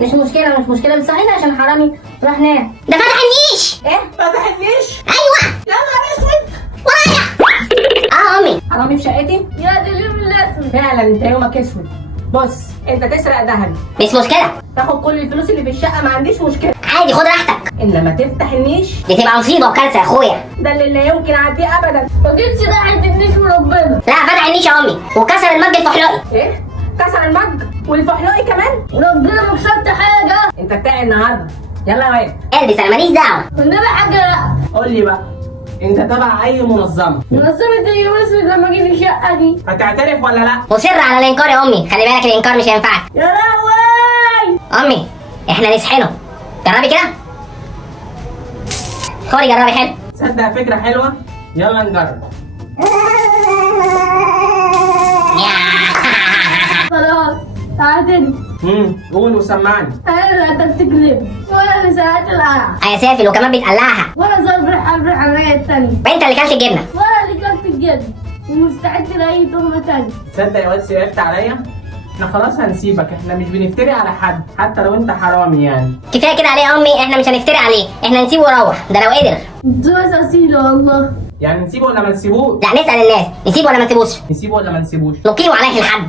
مش مشكله بتصحيني عشان حرامي روح نام. ده فتح النيش. ايه فتح النيش؟ ايوه. يا نهار اسود. ورايا. امي. حرامي في شقتي؟ يا دي اليوم الاسود. فعلا انت يومك اسود. بص انت تسرق ذهب، مش مشكله، تاخد كل الفلوس اللي في الشقه، ما عنديش مشكله، عادي خد راحتك. انما تفتح النيش دي تبقى مصيبه وكارثه يا اخويا. ده اللي لا يمكن اعديه ابدا. ما جيتش ناحيه النيش وربنا. لا فتح النيش يا امي وكسر المج الفحلقي. ايه؟ كسر المج والفحلوقي كمان؟ ربنا ما كسبت حاجه. انت بتاعي النهارده. يلا يا واد البس انا ماليش دعوه. والنبي حاجه لا. قول لي بقى، انت تبع اي منظمه؟ منظمه اليوم الاسود لما اجي الشقه دي. هتعترف ولا لا؟ مصر على الانكار يا امي، خلي بالك الانكار مش هينفعك. يا لهوي. امي احنا نسحنه، جربي كده. خدي جربي حلو. تصدق فكره حلوه؟ يلا نجرب. خلاص تعادل. قول وسمعني. انا اللي قتلت كليب وانا اللي سرقت القلعه يا سافل وكمان بتقلعها. وانا ظابط الحرب العالميه الثانيه وانت اللي كلت الجبنه. وانا اللي كلت الجبن ومستعد لاي تهمه ثانيه. تصدق يا واد سيبت عليا؟ احنا خلاص هنسيبك، احنا مش بنفتري على حد حتى لو انت حرامي يعني. كفايه كده عليه يا امي، احنا مش هنفتري عليه، احنا نسيبه ويروح، ده لو قدر. جوز اصيله والله. يعني نسيبه ولا ما نسيبوش؟ لا نسال الناس، نسيبه ولا ما نسيبوش؟ نسيبه ولا ما نسيبوش؟ نقيم عليه الحد.